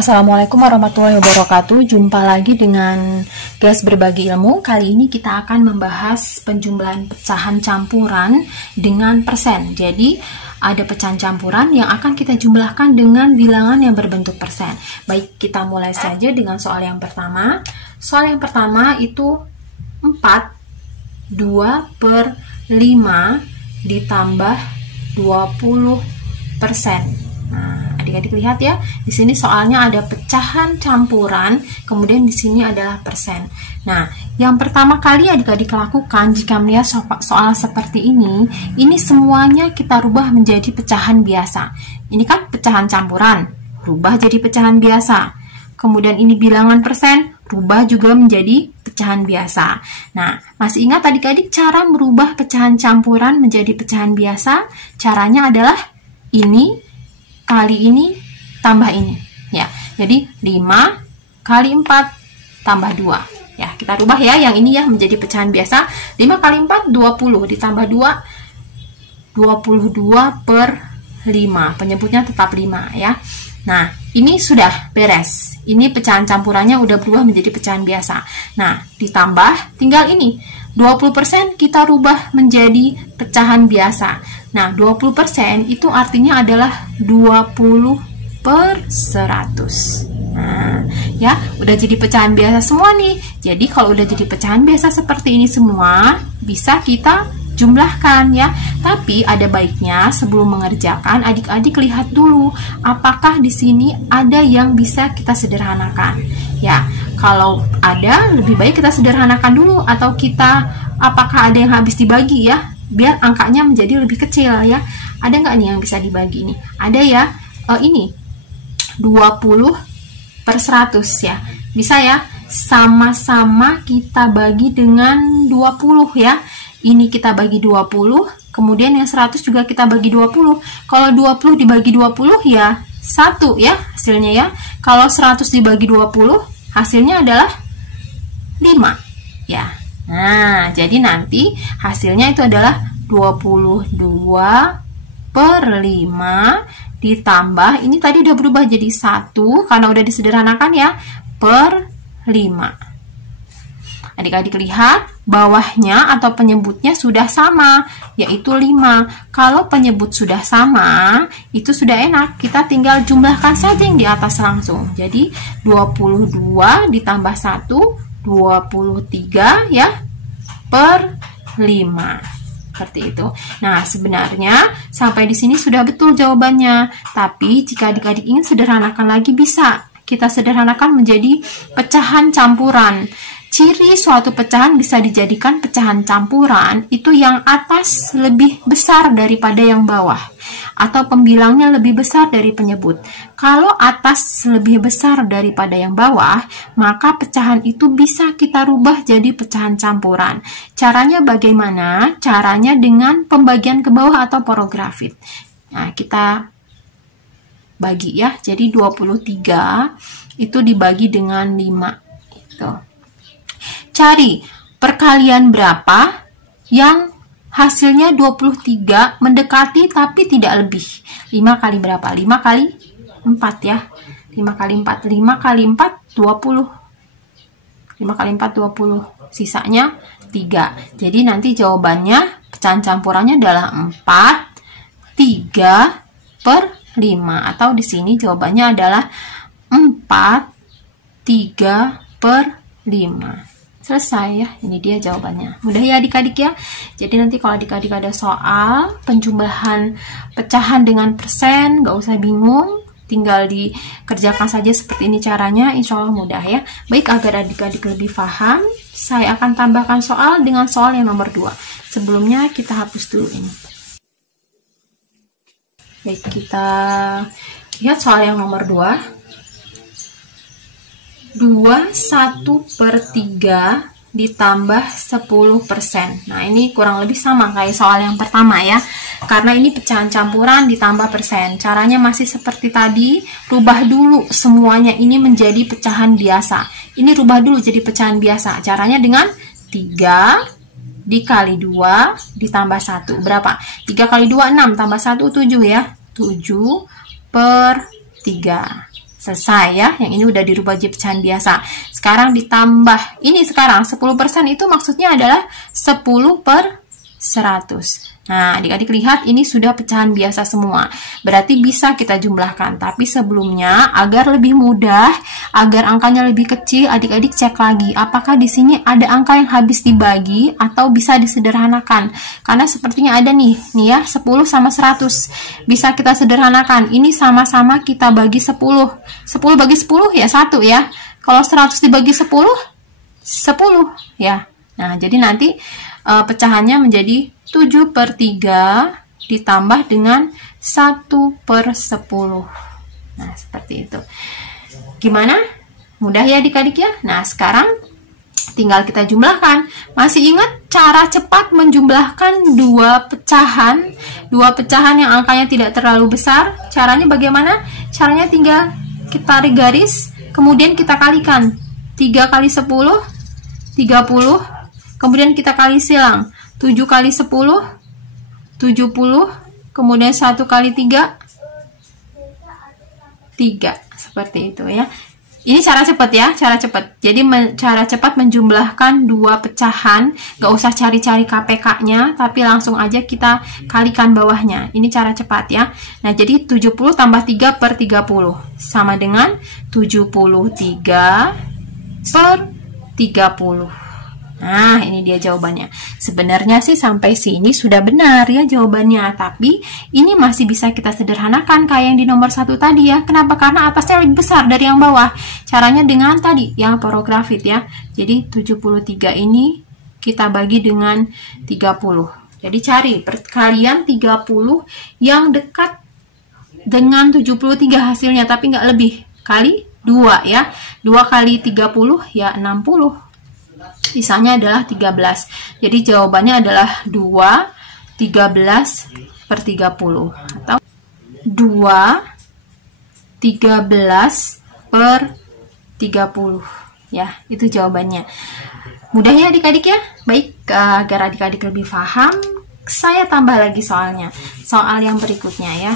Assalamualaikum warahmatullahi wabarakatuh. Jumpa lagi dengan Gas Berbagi Ilmu. Kali ini kita akan membahas penjumlahan pecahan campuran dengan persen. Jadi ada pecahan campuran yang akan kita jumlahkan dengan bilangan yang berbentuk persen. Baik, kita mulai saja dengan soal yang pertama. Soal yang pertama itu 4, 2 per 5 ditambah 20%. Nah, adik-adik lihat ya, di sini soalnya ada pecahan campuran, kemudian di sini adalah persen. Nah, yang pertama kali adik-adik lakukan jika melihat soal seperti ini semuanya kita rubah menjadi pecahan biasa. Ini kan pecahan campuran, rubah jadi pecahan biasa. Kemudian ini bilangan persen, rubah juga menjadi pecahan biasa. Nah, masih ingat adik-adik cara merubah pecahan campuran menjadi pecahan biasa? Caranya adalah ini kali ini tambah ini ya. Jadi 5 kali 4 tambah 2 ya. Kita rubah ya yang ini ya menjadi pecahan biasa. 5 kali 4 20 ditambah 2 22 per 5. Penyebutnya tetap 5 ya. Nah, ini sudah beres. Ini pecahan campurannya udah berubah menjadi pecahan biasa. Nah, ditambah tinggal ini 20% kita rubah menjadi pecahan biasa. Nah, 20% itu artinya adalah 20 per 100. Nah, ya, udah jadi pecahan biasa semua nih. Jadi, kalau udah jadi pecahan biasa seperti ini semua, bisa kita jumlahkan ya. Tapi ada baiknya sebelum mengerjakan, adik-adik lihat dulu apakah di sini ada yang bisa kita sederhanakan. Ya, kalau ada lebih baik kita sederhanakan dulu, atau kita apakah ada yang habis dibagi ya, biar angkanya menjadi lebih kecil ya. Ada nggak nih yang bisa dibagi ini? Ada ya, ini 20 per 100 ya. Bisa ya, sama-sama kita bagi dengan 20 ya. Ini kita bagi 20, kemudian yang 100 juga kita bagi 20. Kalau 20 dibagi 20 ya 1 ya hasilnya ya. Kalau 100 dibagi 20 hasilnya adalah 5 ya. Nah, jadi nanti hasilnya itu adalah 22 per 5 ditambah, ini tadi udah berubah jadi 1 karena udah disederhanakan ya, per 5. Adik-adik lihat bawahnya atau penyebutnya sudah sama, yaitu 5. Kalau penyebut sudah sama, itu sudah enak, kita tinggal jumlahkan saja yang di atas langsung. Jadi 22 ditambah 1, 23 ya, per 5. Seperti itu. Nah, sebenarnya sampai di sini sudah betul jawabannya. Tapi jika adik-adik ingin sederhanakan lagi, bisa. Kita sederhanakan menjadi pecahan campuran. Ciri suatu pecahan bisa dijadikan pecahan campuran itu yang atas lebih besar daripada yang bawah, atau pembilangnya lebih besar dari penyebut. Kalau atas lebih besar daripada yang bawah, maka pecahan itu bisa kita rubah jadi pecahan campuran. Caranya bagaimana? Caranya dengan pembagian ke bawah atau porografit. Nah, kita bagi ya. Jadi 23 itu dibagi dengan 5. Gitu. Cari perkalian berapa yang hasilnya 23 mendekati tapi tidak lebih. 5 kali berapa? 5 kali 4 ya. 5 kali 4. 5 kali 4, 20. 5 kali 4, 20. Sisanya 3. Jadi nanti jawabannya, pecahan campurannya adalah 4, 3 per 5. Atau di sini jawabannya adalah 4, 3 per 5. Selesai ya, ini dia jawabannya. Mudah ya adik-adik ya. Jadi nanti kalau adik-adik ada soal penjumlahan pecahan dengan persen, nggak usah bingung, tinggal dikerjakan saja seperti ini caranya, insya Allah mudah ya. Baik, agar adik-adik lebih paham, saya akan tambahkan soal dengan soal yang nomor 2. Sebelumnya kita hapus dulu ini. Baik, kita lihat soal yang nomor 2. 1 per 3 ditambah 10%. Nah, ini kurang lebih sama kayak soal yang pertama ya. Karena ini pecahan campuran ditambah persen. Caranya masih seperti tadi, rubah dulu semuanya ini menjadi pecahan biasa. Ini rubah dulu jadi pecahan biasa. Caranya dengan 3 dikali 2 ditambah 1. Berapa? 3 kali 2, 6. Tambah 1, 7 ya. 7 per 3. Selesai ya, yang ini udah dirubah jadi pecahan biasa. Sekarang ditambah, ini sekarang 10% itu maksudnya adalah 10 per 100. Nah, adik-adik lihat ini sudah pecahan biasa semua. Berarti bisa kita jumlahkan. Tapi sebelumnya, agar lebih mudah, agar angkanya lebih kecil, adik-adik cek lagi. Apakah di sini ada angka yang habis dibagi atau bisa disederhanakan? Karena sepertinya ada nih ya, 10 sama 100. Bisa kita sederhanakan. Ini sama-sama kita bagi 10. 10 bagi 10 ya 1 ya. Kalau 100 dibagi 10, 10 ya. Nah, jadi nanti pecahannya menjadi 7 per 3 ditambah dengan 1 per 10. Nah, seperti itu. Gimana? Mudah ya adik-adik ya? Nah, sekarang tinggal kita jumlahkan. Masih ingat cara cepat menjumlahkan dua pecahan? Dua pecahan yang angkanya tidak terlalu besar. Caranya bagaimana? Caranya tinggal kita tarik garis, kemudian kita kalikan. 3 kali 10, 30. Kemudian kita kali silang. 7 kali 10, 70, kemudian 1 kali 3, 3. Seperti itu ya. Ini cara cepat ya, cara cepat. Jadi cara cepat menjumlahkan dua pecahan, gak usah cari-cari KPK-nya, tapi langsung aja kita kalikan bawahnya. Ini cara cepat ya. Nah, jadi 70 tambah 3 per 30, sama dengan 73 per 30. Nah, ini dia jawabannya. Sebenarnya sih sampai sini sudah benar ya jawabannya, tapi ini masih bisa kita sederhanakan kayak yang di nomor 1 tadi ya. Kenapa? Karena atasnya lebih besar dari yang bawah. Caranya dengan tadi yang porografit ya. Jadi 73 ini kita bagi dengan 30. Jadi cari perkalian 30 yang dekat dengan 73 hasilnya, tapi nggak lebih. Kali 2 ya. 2 kali 30 ya 60. Sisanya adalah 13. Jadi jawabannya adalah 2, 13 per 30. Atau 2, 13 per 30. Ya, itu jawabannya. Mudah ya adik-adik ya? Baik, agar adik-adik lebih paham, saya tambah lagi soalnya. Soal yang berikutnya ya.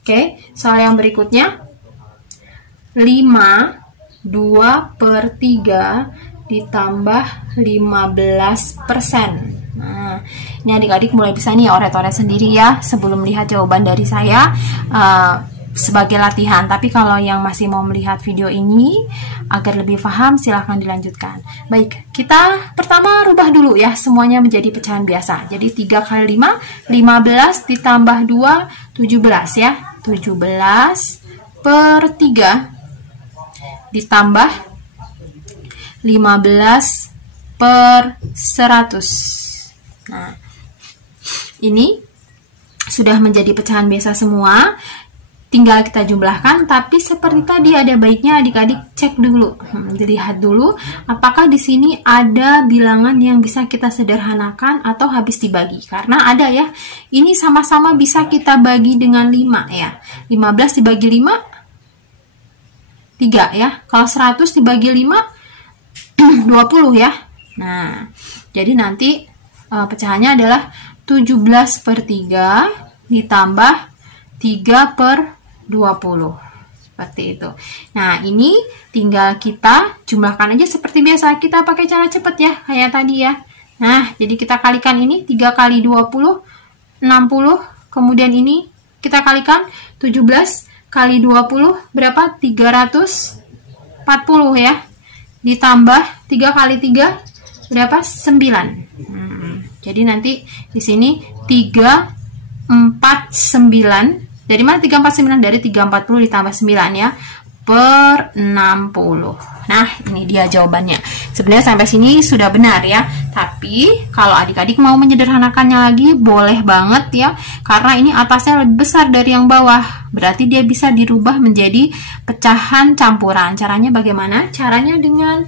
Oke, soal yang berikutnya. 5, 2 per 3 ditambah 15%. Nah, ini adik-adik mulai bisa nih oret-oret sendiri ya sebelum melihat jawaban dari saya sebagai latihan. Tapi kalau yang masih mau melihat video ini agar lebih paham, silahkan dilanjutkan. Baik, kita pertama rubah dulu ya semuanya menjadi pecahan biasa. Jadi 3 kali 5, 15 ditambah 2, 17 ya. 17 per 3 ditambah 15 per 100. Nah, ini sudah menjadi pecahan biasa semua. Tinggal kita jumlahkan, tapi seperti tadi ada baiknya adik-adik cek dulu. Dilihat dulu apakah di sini ada bilangan yang bisa kita sederhanakan atau habis dibagi. Karena ada ya. Ini sama-sama bisa kita bagi dengan 5 ya. 15 dibagi 5 3 ya. Kalau 100 dibagi 5 20 ya. Nah, jadi nanti pecahannya adalah 17 per 3 ditambah 3 per 20. Seperti itu. Nah, ini tinggal kita jumlahkan aja seperti biasa. Kita pakai cara cepat ya, kayak tadi ya. Nah, jadi kita kalikan ini 3 kali 20, 60. Kemudian ini kita kalikan 17 kali 20 berapa? 340 ya. Ditambah 3 kali 3 berapa? 9. Jadi nanti di sini 349. Dari mana 349? Dari 340 ditambah 9 ya. Per 60. Nah, ini dia jawabannya. Sebenarnya sampai sini sudah benar ya. Tapi kalau adik-adik mau menyederhanakannya lagi, boleh banget ya. Karena ini atasnya lebih besar dari yang bawah. Berarti dia bisa dirubah menjadi pecahan campuran. Caranya bagaimana? Caranya dengan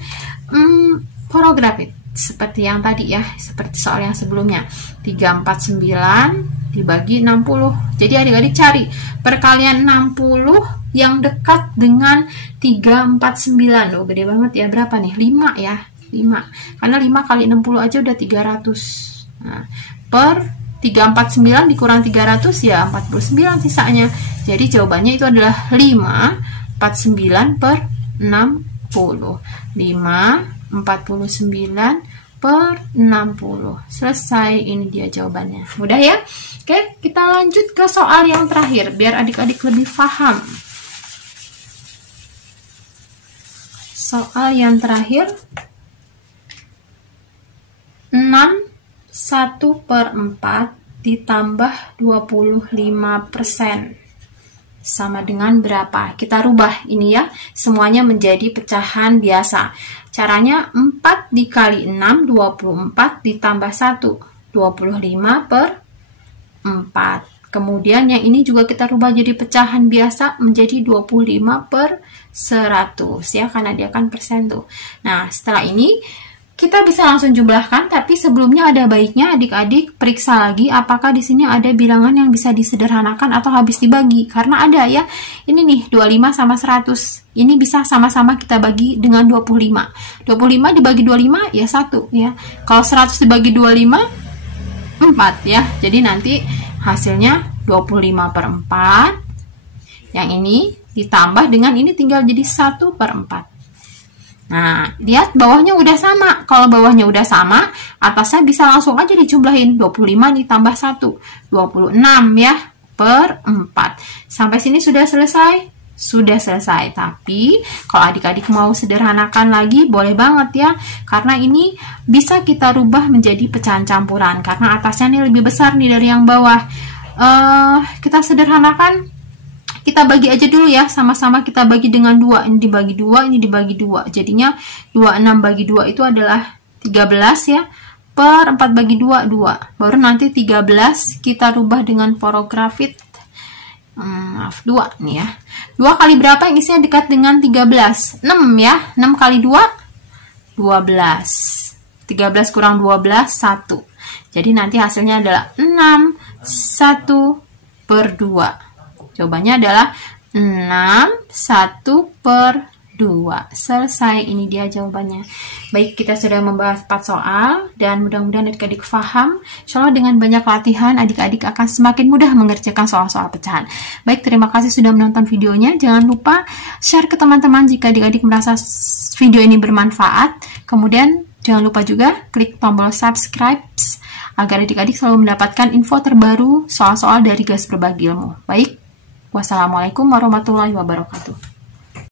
porografit. Seperti yang tadi ya. Seperti soal yang sebelumnya. 349 dibagi 60. Jadi adik-adik cari perkalian 60 yang dekat dengan 349. Oh, gede banget ya. Berapa nih? 5 ya. 5. Karena 5 kali 60 aja udah 300. Nah, per 349 dikurang 300 ya 49 sisanya. Jadi jawabannya itu adalah 549 per 60. 549 per 60. Selesai, ini dia jawabannya. Mudah ya? Oke, kita lanjut ke soal yang terakhir biar adik-adik lebih paham. Soal yang terakhir, 6 1/4 ditambah 25% sama dengan berapa? Kita rubah ini ya, semuanya menjadi pecahan biasa. Caranya 4 dikali 6, 24 ditambah 1, 25 per 4. Kemudian yang ini juga kita rubah jadi pecahan biasa menjadi 25 per 100 ya, karena dia kan persen tuh. Nah, setelah ini kita bisa langsung jumlahkan, tapi sebelumnya ada baiknya adik-adik periksa lagi apakah di sini ada bilangan yang bisa disederhanakan atau habis dibagi. Karena ada ya, ini nih 25 sama 100. Ini bisa sama-sama kita bagi dengan 25. 25 dibagi 25 ya 1 ya. Kalau 100 dibagi 25, 4 ya. Jadi nanti hasilnya 25/4. Yang ini ditambah dengan ini tinggal jadi 1/4. Nah, lihat bawahnya udah sama. Kalau bawahnya udah sama, atasnya bisa langsung aja dijumlahin. 25 ditambah 1, 26 ya, per 4. Sampai sini sudah selesai? Sudah selesai. Tapi, kalau adik-adik mau sederhanakan lagi, boleh banget ya. Karena ini bisa kita rubah menjadi pecahan campuran. Karena atasnya ini lebih besar nih dari yang bawah. Kita sederhanakan. Kita bagi aja dulu ya, sama-sama kita bagi dengan 2. Ini dibagi 2, ini dibagi 2. Jadinya 26 bagi 2 itu adalah 13 ya. Per 4 bagi 2, 2. Baru nanti 13 kita rubah dengan porografit. 2 nih ya. 2 kali berapa yang isinya dekat dengan 13? 6 ya. 6 kali 2, 12. 13 kurang 12, 1. Jadi nanti hasilnya adalah 6, 1/2. Jawabannya adalah 6, 1/2. Selesai, ini dia jawabannya. Baik, kita sudah membahas 4 soal dan mudah-mudahan adik-adik paham. Insya Allah dengan banyak latihan, adik-adik akan semakin mudah mengerjakan soal-soal pecahan. Baik, terima kasih sudah menonton videonya. Jangan lupa share ke teman-teman jika adik-adik merasa video ini bermanfaat. Kemudian jangan lupa juga klik tombol subscribe agar adik-adik selalu mendapatkan info terbaru soal-soal dari Gas Berbagi Ilmu. Baik, wassalamualaikum warahmatullahi wabarakatuh.